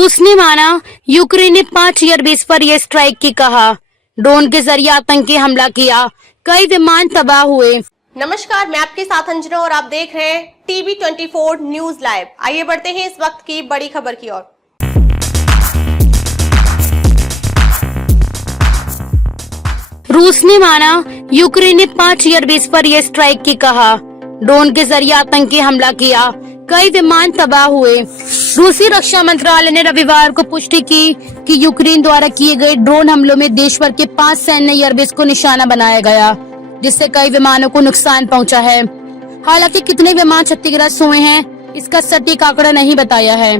रूस ने माना, यूक्रेन ने 5 एयरबेस पर एयर स्ट्राइक की कहा। ड्रोन के जरिए आतंकी हमला किया, कई विमान तबाह हुए। नमस्कार, मैं आपके साथ अंजना और आप देख रहे हैं टीवी 24 न्यूज लाइव। आइए बढ़ते हैं इस वक्त की बड़ी खबर की ओर। रूस ने माना, यूक्रेन ने 5 एयरबेस पर एयर स्ट्राइक की कहा। ड्रोन के जरिए आतंकी हमला किया, कई विमान तबाह हुए। रूसी रक्षा मंत्रालय ने रविवार को पुष्टि की कि यूक्रेन द्वारा किए गए ड्रोन हमलों में देश भर के 5 सैन्य एयरबेस को निशाना बनाया गया, जिससे कई विमानों को नुकसान पहुंचा है। हालांकि कितने विमान क्षतिग्रस्त हुए हैं, इसका सटीक आंकड़ा नहीं बताया है।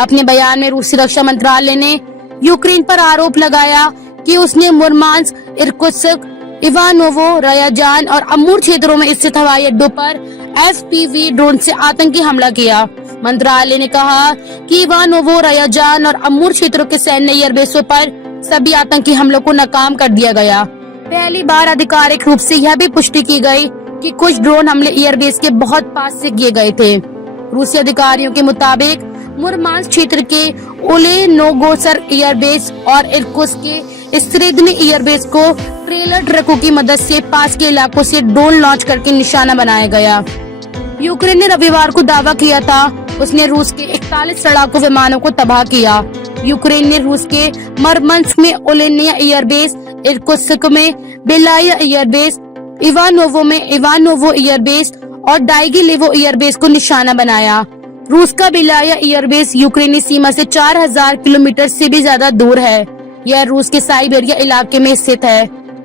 अपने बयान में रूसी रक्षा मंत्रालय ने यूक्रेन पर आरोप लगाया कि उसने मुर्मांस्क, इर्कुत्स्क, इवानोवो, रयाजान और अमूर क्षेत्रों में स्थित हवाई अड्डों पर FPV ड्रोन से आतंकी हमला किया। मंत्रालय ने कहा कि इवानोवो, रयाजान और अमूर क्षेत्रों के सैन्य एयरबेसों पर सभी आतंकी हमलों को नाकाम कर दिया गया। पहली बार आधिकारिक रूप से यह भी पुष्टि की गई कि कुछ ड्रोन हमले एयरबेस के बहुत पास से किए गए थे। रूसी अधिकारियों के मुताबिक मुर्मांस्क क्षेत्र के ओलेनोगोसर एयरबेस और इर्कुत्स्क के स्त्रेदनी एयरबेस को ट्रेलर ट्रकों की मदद से पास के इलाकों से ड्रोन लॉन्च करके निशाना बनाया गया। यूक्रेन ने रविवार को दावा किया था उसने रूस के 41 लड़ाकू विमानों को तबाह किया। यूक्रेन ने रूस के मरमंस्क में ओलेनिया एयरबेस, इर्कुत्स्क में बेलाया एयरबेस, इवानोवो एयरबेस और डाइगिलेवो एयरबेस को निशाना बनाया। रूस का बेलाया एयरबेस यूक्रेनी सीमा से 4000 किलोमीटर से भी ज्यादा दूर है। यह रूस के साइबेरिया इलाके में स्थित है।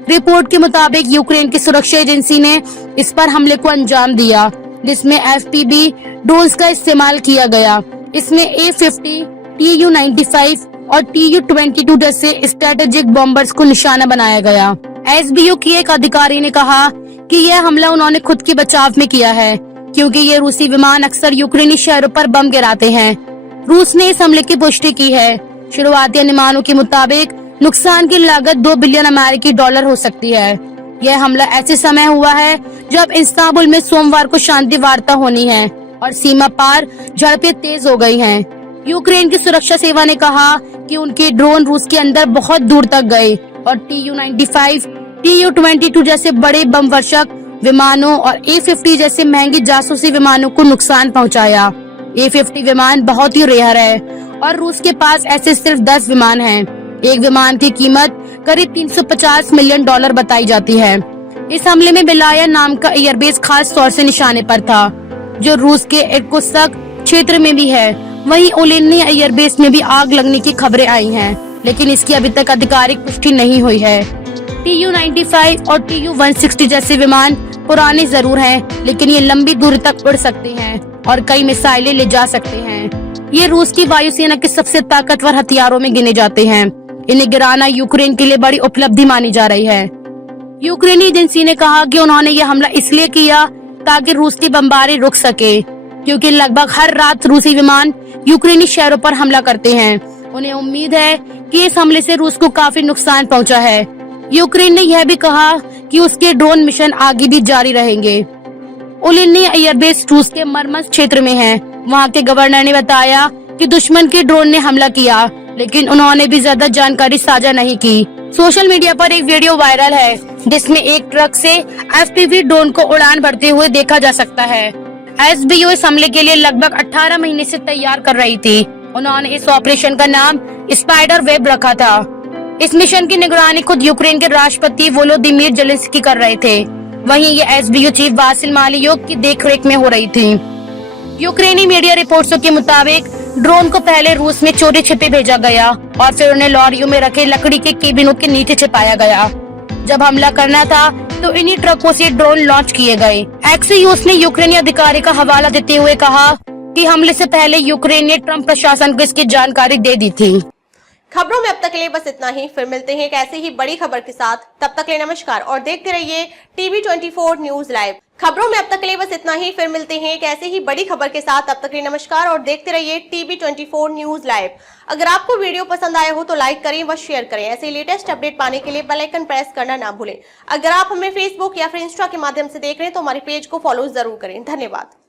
रिपोर्ट के मुताबिक यूक्रेन की सुरक्षा एजेंसी ने इस पर हमले को अंजाम दिया, जिसमें FPV ड्रोन्स का इस्तेमाल किया गया। इसमें A-50, Tu-95 और Tu-22 जैसे स्ट्रेटेजिक बॉम्बर्स को निशाना बनाया गया। SBU की एक अधिकारी ने कहा कि यह हमला उन्होंने खुद के बचाव में किया है, क्योंकि ये रूसी विमान अक्सर यूक्रेनी शहरों पर बम गिराते हैं। रूस ने इस हमले की पुष्टि की है। शुरुआती अनुमानों के मुताबिक नुकसान की लागत $2 बिलियन अमेरिकी डॉलर हो सकती है। यह हमला ऐसे समय हुआ है जब इस्तांबुल में सोमवार को शांति वार्ता होनी है और सीमा पार झड़पें तेज हो गई हैं। यूक्रेन की सुरक्षा सेवा ने कहा कि उनके ड्रोन रूस के अंदर बहुत दूर तक गए और Tu-95, Tu-22 जैसे बड़े बम वर्षक विमानों और A-50 जैसे महंगे जासूसी विमानों को नुकसान पहुंचाया। A-50 विमान बहुत ही रेयर है और रूस के पास ऐसे सिर्फ 10 विमान हैं। एक विमान की कीमत करीब $350 मिलियन बताई जाती है। इस हमले में बेलाया नाम का एयरबेस खास तौर से निशाने पर था, जो रूस के इर्कुत्स्क क्षेत्र में भी है। वहीं ओलेनिया एयरबेस में भी आग लगने की खबरें आई हैं, लेकिन इसकी अभी तक आधिकारिक पुष्टि नहीं हुई है। Tu-95 और Tu-160 जैसे विमान पुराने जरूर हैं, लेकिन ये लंबी दूरी तक उड़ सकते हैं और कई मिसाइलें ले जा सकते हैं। ये रूस की वायुसेना के सबसे ताकतवर हथियारों में गिने जाते हैं। इन्हें गिराना यूक्रेन के लिए बड़ी उपलब्धि मानी जा रही है। यूक्रेनी एजेंसी ने कहा कि उन्होंने यह हमला इसलिए किया ताकि रूस की बमबारी रुक सके, क्योंकि लगभग हर रात रूसी विमान यूक्रेनी शहरों पर हमला करते हैं। उन्हें उम्मीद है कि इस हमले से रूस को काफी नुकसान पहुंचा है। यूक्रेन ने यह भी कहा कि उसके ड्रोन मिशन आगे भी जारी रहेंगे। ओलेनिया एयरबेस रूस के मरमंस्क क्षेत्र में है। वहां के गवर्नर ने बताया कि दुश्मन के ड्रोन ने हमला किया, लेकिन उन्होंने भी ज्यादा जानकारी साझा नहीं की। सोशल मीडिया पर एक वीडियो वायरल है, जिसमें एक ट्रक से FPV ड्रोन को उड़ान भरते हुए देखा जा सकता है। SBU इस हमले के लिए लगभग 18 महीने से तैयार कर रही थी। उन्होंने इस ऑपरेशन का नाम स्पाइडर वेब रखा था। इस मिशन की निगरानी खुद यूक्रेन के राष्ट्रपति वोलोदिमीर जेलेंस्की कर रहे थे। वहीं ये SBU चीफ वासिल मालियुक की देखरेख में हो रही थी। यूक्रेनी मीडिया रिपोर्ट्स के मुताबिक ड्रोन को पहले रूस में चोरी छिपे भेजा गया और फिर उन्हें लॉरियों में रखे लकड़ी के केबिनों के नीचे छिपाया गया। जब हमला करना था तो इन्हीं ट्रकों से ड्रोन लॉन्च किए गए। एक्सियोस ने यूक्रेनी अधिकारी का हवाला देते हुए कहा कि हमले से पहले यूक्रेन ने ट्रंप प्रशासन को इसकी जानकारी दे दी थी। खबरों में अब तक के लिए बस इतना ही। फिर मिलते हैं एक ऐसे ही बड़ी खबर के साथ। तब तक के लिए नमस्कार और देखते रहिए टीवी 24 न्यूज लाइव। खबरों में अब तक के लिए बस इतना ही। फिर मिलते हैं एक ऐसे ही बड़ी खबर के साथ। तब तक के लिए नमस्कार और देखते रहिए टीवी 24 न्यूज लाइव। अगर आपको वीडियो पसंद आया हो तो लाइक करें व शेयर करें। ऐसे लेटेस्ट अपडेट पाने के लिए बेल आइकन प्रेस करना ना भूलें। अगर आप हमें फेसबुक या फिर इंस्टा के माध्यम से देख रहे हैं तो हमारे पेज को फॉलो जरूर करें। धन्यवाद।